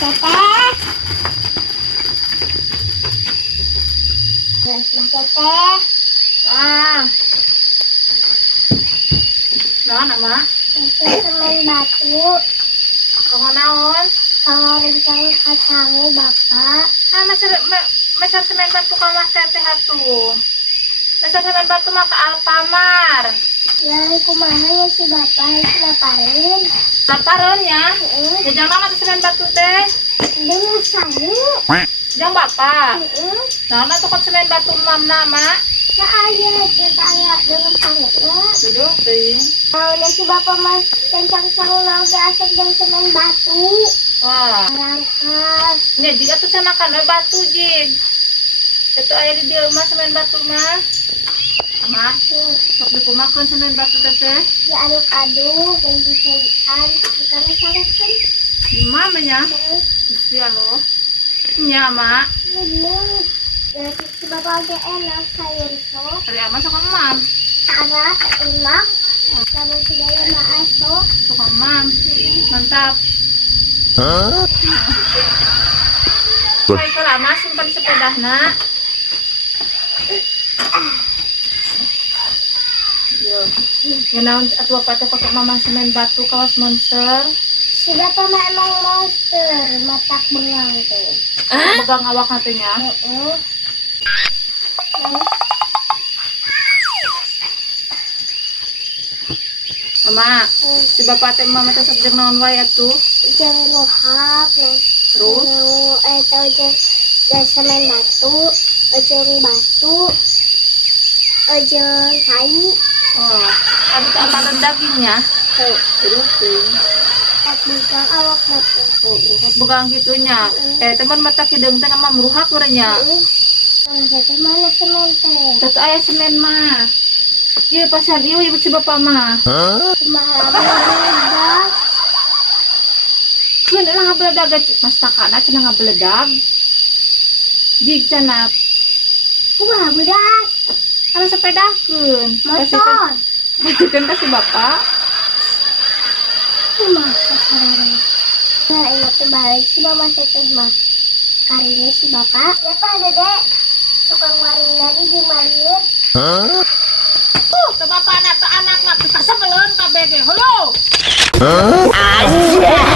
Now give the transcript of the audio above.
Teteh. Teteh. Ah. Naon, Mak? Semen batu. Komo naon? Kalau rencang kacangu Bapak. Ah, masar semen batu ka Mas Teteh atuh. Masar semen batu mah ka Alfamart. Ya, kumaha ya si Bapak harus laparin. Lapareun ya. Ya jangan naon atuh semen batu teh. Dengan sangu. Jang Bapak. Naon atuh kok semen batu mamna, Mak? Nah ayah, kita ayah dengan sangunya. Duduk teuing. Kalau si Bapak mah rencang sangu lagi asap dengan semen batu. Wah. Rangkas. Nya juga tuh sanakan we batu jig. Itu aya di dieu mah semen batu mah. Ama, sok dikumakeun semen batu teh teh. Diaduk-aduk, dan disaikan. Bukannya salah kan? Di mana nya? Gusti Allah. Nya, Mak. Ini. Dan si Bapak agak enak sayur sok. Dari ama sok mam. Karat, enak. Sama si Daya maas sok. Sok mam. Mantap. Baik kalau ama simpan di sepedahna. Yo. Ya naon atuh apa teh pakai mama semen batu kawas monster. Si Bapak mah emang monster, matak bengang tuh. Pegang awak hatinya. Ama, si bapak teh mama teh sok jeung naon wae atuh. Jangan rohak, nah. Terus Tahu jangan semen batu, ojeng batu, ojeng kayu. oh, ada apa dagingnya? Tuh, Terus tuh. tak bengang awak batu. Begang gitunya. Teman mata kideung teh mah meruhak urenya. Jadi mana semen teh? Teu aya semen mah. Ieu pasar ieu ieu si bapak mah. Kumaha beledag? Keun lah ngabeledag mas takana cenah ngabeledag. Jig cenah Kumaha budak? kana sepedakeun. Motor. Kasihkeun ka si bapak. Kumaha sarare? Nah, ingat tuh balik si mama teteh mah. Karunya si Bapak. Ya Pak, Dede. Tukang waring lagi di Mariut. Ke bapak anak mah kita sebelum kabeh ge. Halo. Aja.